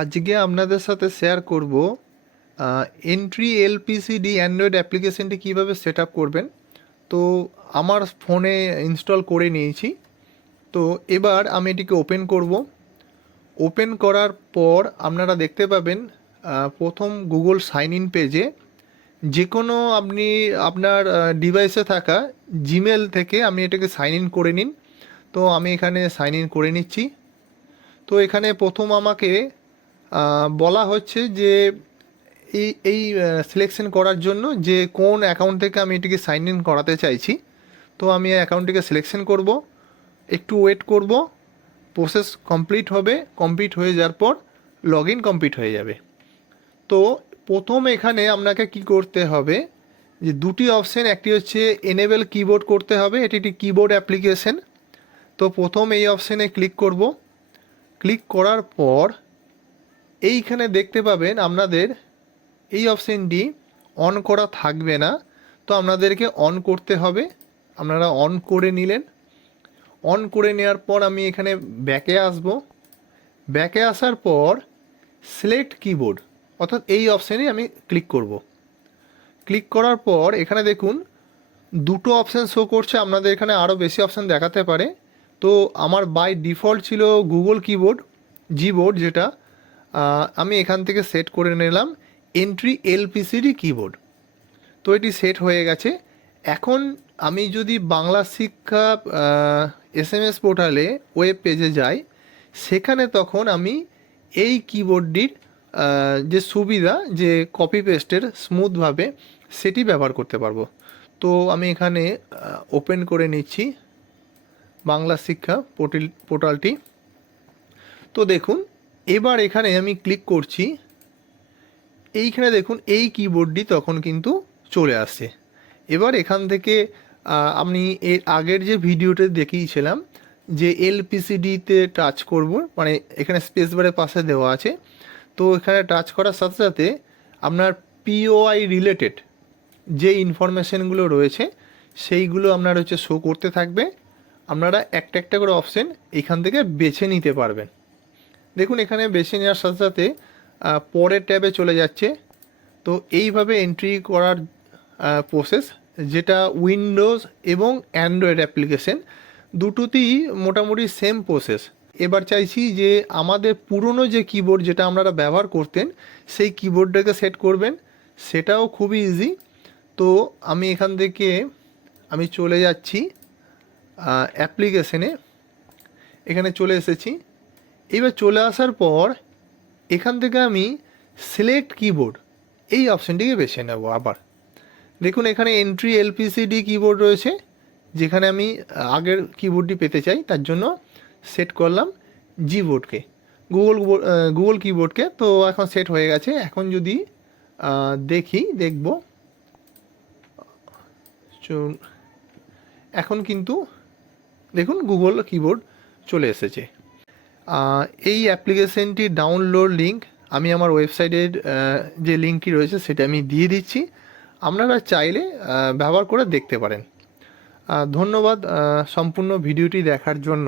আজকে আপনাদের সাথে শেয়ার করব এন্ট্রি এলপিসিডি অ্যান্ড্রয়েড অ্যাপ্লিকেশনটি কীভাবে সেট আপ করবেন। তো আমার ফোনে ইনস্টল করে নিয়েছি। তো এবার আমি এটিকে ওপেন করব। ওপেন করার পর আপনারা দেখতে পাবেন প্রথম গুগল সাইন ইন পেজে যে কোনো আপনি আপনার ডিভাইসে থাকা জিমেল থেকে আপনি এটাকে সাইন ইন করে নিন। তো আমি এখানে সাইন ইন করে নিচ্ছি। তো এখানে প্রথম আমাকে বলা হচ্ছে যে এই এই সিলেকশন করার জন্য যে কোন অ্যাকাউন্ট থেকে আমি এটিকে সাইন ইন করাতে চাইছি, তো আমি অ্যাকাউন্টটিকে সিলেকশন করব, একটু ওয়েট করব প্রসেস কমপ্লিট হবে কমপ্লিট হয়ে যাওয়ার পর লগ ইন কমপ্লিট হয়ে যাবে। তো প্রথম এখানে আপনাকে কি করতে হবে, যে দুটি অপশান একটি হচ্ছে এনেবেল কিবোর্ড করতে হবে, এটি একটি কিবোর্ড অ্যাপ্লিকেশন তো প্রথম এই অপশানে ক্লিক করব। ক্লিক করার পর এইখানে দেখতে পাবেন আপনাদের এই অপশানটি অন করা থাকবে না। তো আপনাদেরকে অন করতে হবে। আপনারা অন করে নিলেন। অন করে নেওয়ার পর আমি এখানে ব্যাকে আসব। ব্যাকে আসার পর সিলেক্ট কিবোর্ড অর্থাৎ এই অপশানে আমি ক্লিক করব। ক্লিক করার পর এখানে দেখুন, দুটো অপশান শো করছে। আপনাদের এখানে আরও বেশি অপশান দেখাতে পারে। তো আমার বাই ডিফল্ট ছিল গুগল কিবোর্ড জি বোর্ড যেটা। আমি এখান থেকে সেট করে নিলাম এন্ট্রি এলপিসিডি কিবোর্ড তো এটি সেট হয়ে গেছে। এখন আমি যদি Bangla Shiksha S M S পোর্টালে ওয়েব পেজে যাই, সেখানে তখন আমি এই কিবোর্ডটির যে সুবিধা, যে কপি পেস্টের স্মুথভাবে সেটি ব্যবহার করতে পারব। তো আমি এখানে ওপেন করে নিচ্ছি বাংলা শিক্ষা পোর্টাল পোর্টালটি তো দেখুন এবার এখানে আমি ক্লিক করছি। এইখানে দেখুন, এই কিবোর্ডটি তখন কিন্তু চলে আসছে। এবার এখান থেকে আপনি এর আগের যে ভিডিওতে দেখিয়েছিলাম, যে এলপিসিডিতে টাচ করব মানে এখানে স্পেস বারের পাশে দেওয়া আছে। তো এখানে টাচ করার সাথে সাথে আপনার পিওআই রিলেটেড যে ইনফরমেশনগুলো রয়েছে, সেইগুলো আপনার হচ্ছে শো করতে থাকবে। আপনারা একটা একটা করে অপশন এখান থেকে বেছে নিতে পারবেন। দেখুন, এখানে বেছে নেওয়ার সাথে সাথে পরের ট্যাবে চলে যাচ্ছে। তো এইভাবে এন্ট্রি করার প্রসেস যেটা উইন্ডোজ এবং অ্যান্ড্রয়েড অ্যাপ্লিকেশন দুটোতেই মোটামুটি সেম প্রসেস এবার চাইছি যে আমাদের পুরনো যে কিবোর্ড যেটা আপনারা ব্যবহার করতেন, সেই কিবোর্ডটাকে সেট করবেন। সেটাও খুবই ইজি তো আমি এখান থেকে, আমি চলে যাচ্ছি অ্যাপ্লিকেশনে এখানে চলে এসেছি। এবার চলে আসার পর এখান থেকে আমি সিলেক্ট কিবোর্ড এই অপশানটিকে বেছে নেব আবার। দেখুন, এখানে এন্ট্রি এলপিসিডি কিবোর্ড রয়েছে, যেখানে আমি আগের কিবোর্ডটি পেতে চাই, তার জন্য সেট করলাম জি বোর্ডকে গুগল গুগল কিবোর্ডকে তো এখন সেট হয়ে গেছে। এখন যদি দেখি, দেখব। এখন কিন্তু দেখুন গুগল কিবোর্ড চলে এসেছে। এই অ্যাপ্লিকেশনটি ডাউনলোড লিঙ্ক, আমি আমার ওয়েবসাইটের যে লিঙ্কটি রয়েছে সেটা আমি দিয়ে দিচ্ছি। আপনারা চাইলে ব্যবহার করে দেখতে পারেন। ধন্যবাদ সম্পূর্ণ ভিডিওটি দেখার জন্য।